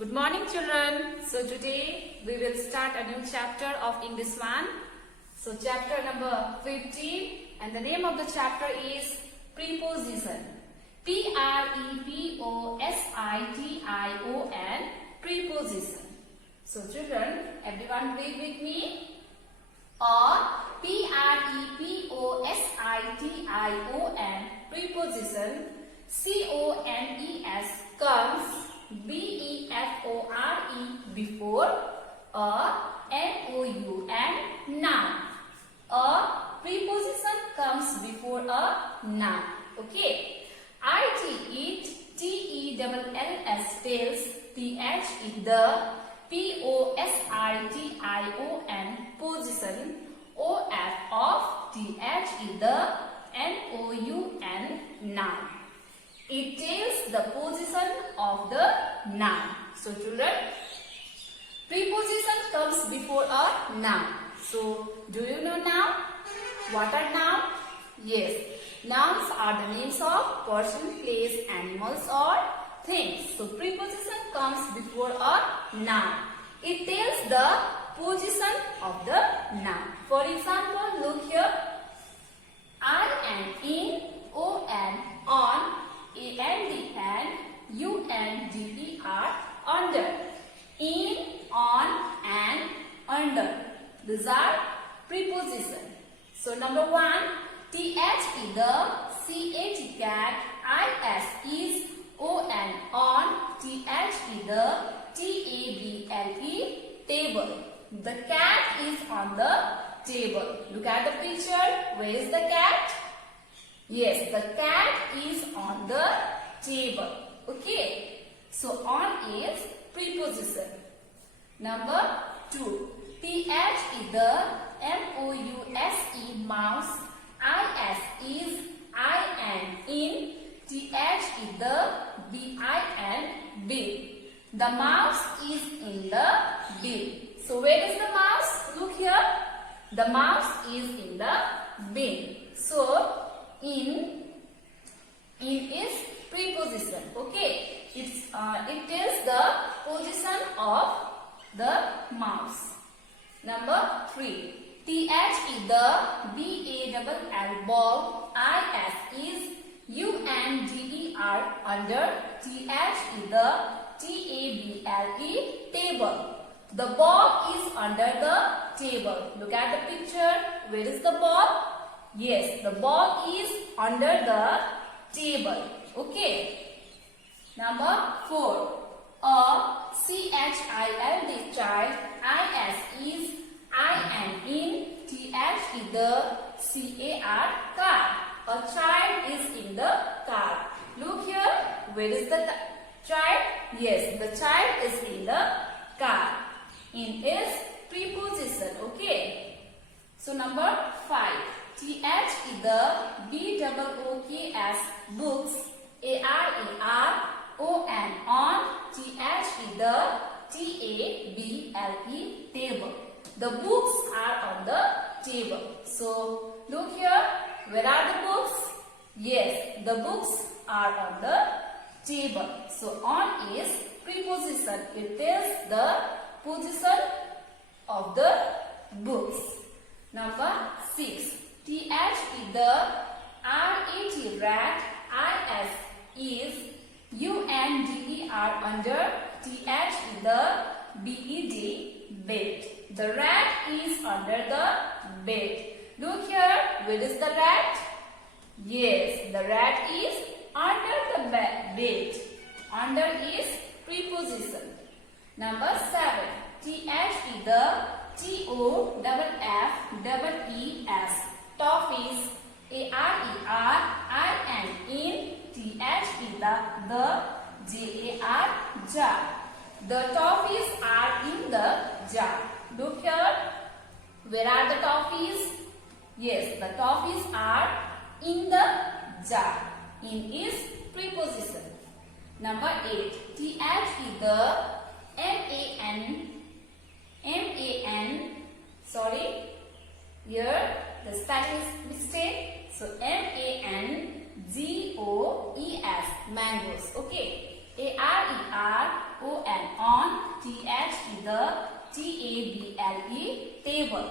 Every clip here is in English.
Good morning, children. So today we will start a new chapter of English 1. So chapter number 15, and the name of the chapter is preposition. Preposition. Preposition. So children, everyone read with me. Or preposition. Preposition. CONES comes BEFORE before a NOUN noun. A preposition comes before a noun. Okay. Eat, TELLS tells, TH is the POSITION position, OF of TH is the NOUN noun. It tells the position of the noun. So children, preposition comes before a noun. So do you know noun? What are noun? Yes, nouns are the names of person, place, animals or things. So preposition comes before a noun. It tells the position of the noun. For example, look here. I and in, O and on, and UNDER under. In, on and under. These are preposition. So number 1, TH is the, CH cat, IS is, O and on, TH is the, TABLE table. The cat is on the table. Look at the picture. Where is the cat? Yes, the cat is on the table. Okay. So on is preposition. Number 2. TH is the MOUSE mouse. IS is I and in. TH is the BIN bill. The mouse is in the bill. So where is the mouse? Look here. The mouse is in the bin. So in is preposition. Okay. It tells the position of the mouse. Number 3. TH is the BALL ball. IS is UNDER under. TH is the TABLE table. The ball is under the table. Look at the picture. Where is the ball? Yes, the ball is under the table. Okay. Number 4. A CHILD child. IS is I and in. TH is the CAR car. A child is in the car. Look here. Where is the child? Yes, the child is in the car. In is preposition. Okay. So number 5. TH is the BOOKS books. ARER O and on. TH is the TABLE table. The books are on the table. So look here. Where are the books? Yes, the books are on the table. So on is preposition. It tells the position of the books. Number 6. TH is the RAT rat. IS is UNDER under. TH is the BED bed. The rat is under the bed. Look here. Where is the rat? Yes, the rat is under the bed. Under is preposition. Number 7. TH is the TOFFEES. Toffees. ARER I and in. TH is the JAR jar. The toffees are in the jar. Look here. Where are the toffees? Yes, the toffees are in the jar. In is preposition. Number 8. TH is the sorry, here the spelling is mistake. So MANGOES, mangoes. Okay. ARER O and on. TH is the TABLE, table.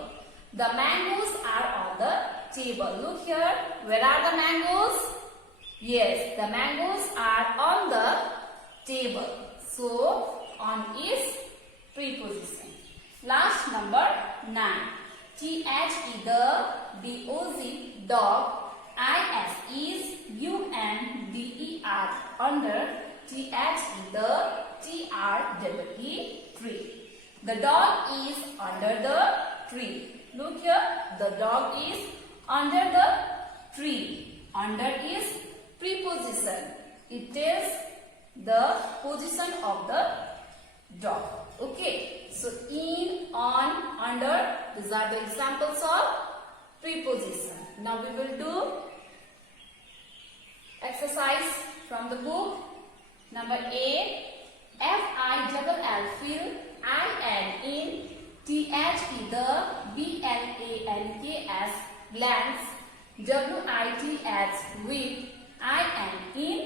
The mangoes are on the table. Look here. Where are the mangoes? Yes, the mangoes are on the table. So, on is preposition. Last number 9. TH is the DOG, dog. IS is UNDER, under. TH is the TREE, tree. The dog is under the tree. Look here, the dog is under the tree. Under is preposition. It tells the position of the dog. Okay, so in, on, under, these are the examples of preposition. Now we will do exercise from the book. Number 8. FILL, fill. IN, in. TH is the BLANKS, glance. WITH, with. IN, in.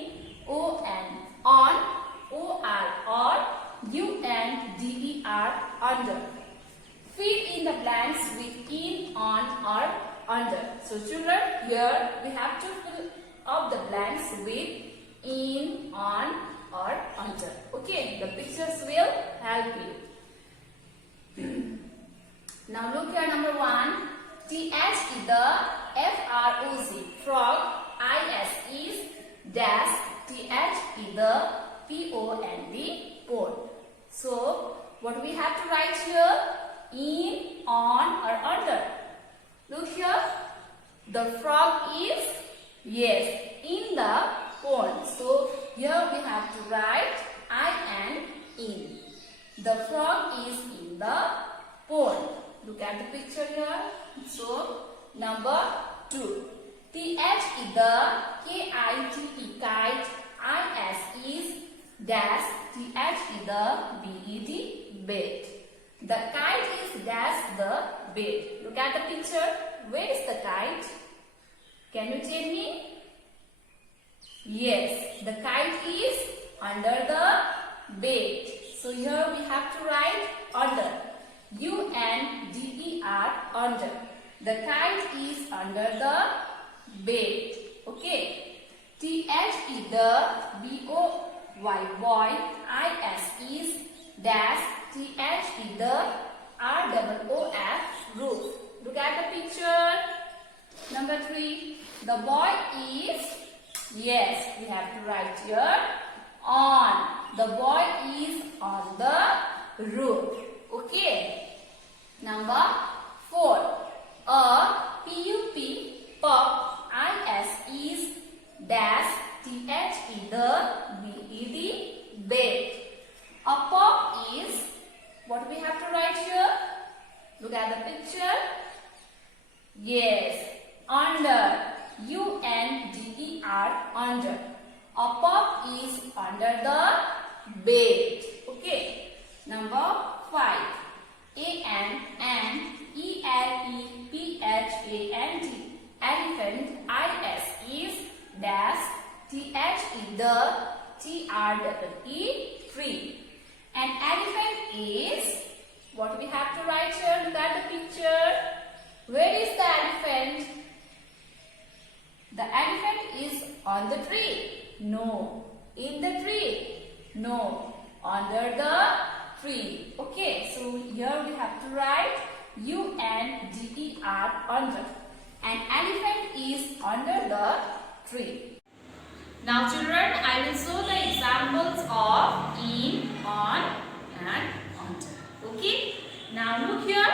ON, OR, UNDER, under. Fill in the blanks with in, on, or under. So children, here we have to fill up the blanks with in, on, or under. Okay, the pictures will help you. Now look here, number 1. TH is the FROG, frog. IS is dash. TH is the POND, pond. So, what we have to write here? In, on, or under. Look here. The frog is, yes, in the pond. So, here we have to write I and in. The frog is in the pond. Look at the picture here. So, number 2. TH is the KITE, kite. IS is dash. TH is the BED, bed. The kite is dash the bed. Look at the picture. Where is the kite? Can you tell me? Yes, the kite is under the bed. So here we have to write under. UNDER, under. The kite is under the bed. Okay. TH is the BOY, boy. IS is dash. TH is the ROOF, roof. Look at the picture. Number 3. The boy is, yes, we have to write here, on. The boy is on the roof. Okay. Number 4. A PUP, pup. IS is dash. TH is the BED, bed. A pup is, what we have to write here? Look at the picture. Yes, under. UNDER, under. A pup is under the bed. Okay. Number 5. AN, ELEPHANT, elephant. IS is dash. TH is the TREE, tree. An elephant is, what we have to write here? Look at the picture. Where is the elephant? The elephant is on the tree. No. In the tree. No. Under the tree. Okay. So here we have to write UNDER, under. An elephant is under the tree. Now children, I will show the examples of in, on, and under. Okay. Now look here.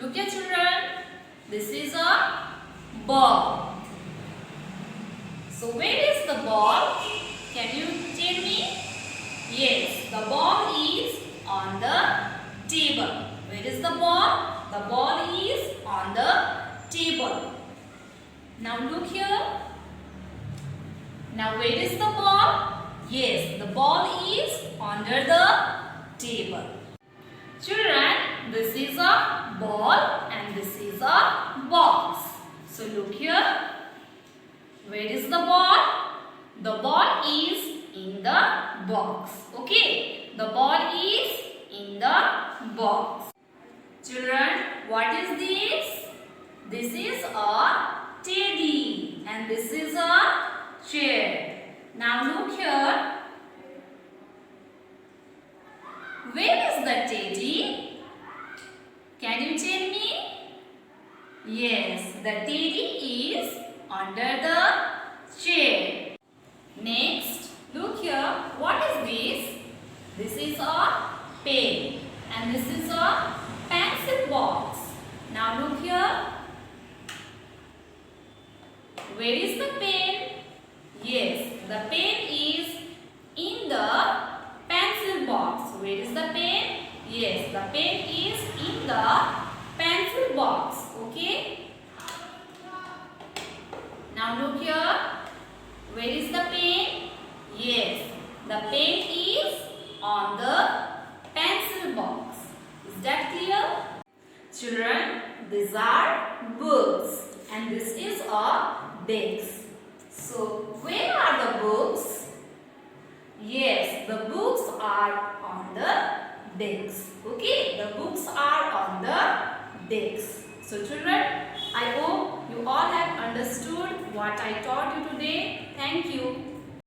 Look here children. This is a ball. So where is the ball? Can you tell me? Yes, the ball is on the table. Where is the ball? The ball is on the table. Now look here. Now where is the ball? Yes, the ball is under the table. Children, this is a ball and this is a box. So look here. Where is the ball? The ball is in the box. Okay. The ball box. Children, what is this? This is a teddy and this is a chair. Now look here. Where is the teddy? Can you tell me? Yes, the teddy is under the chair. Next, look here. What is this? This is a pen and this is a pencil box. Now look here. Where is the pen? Yes, the pen is in the pencil box. Where is the pen? Yes, the pen is in the pencil box. Okay. Now look here. Where is the pen? Yes, the pen is on the pencil box. Is that clear? Children, these are books and this is a desk. So, where are the books? Yes, the books are on the desk. Okay, the books are on the desk. So, children, I hope you all have understood what I taught you today. Thank you.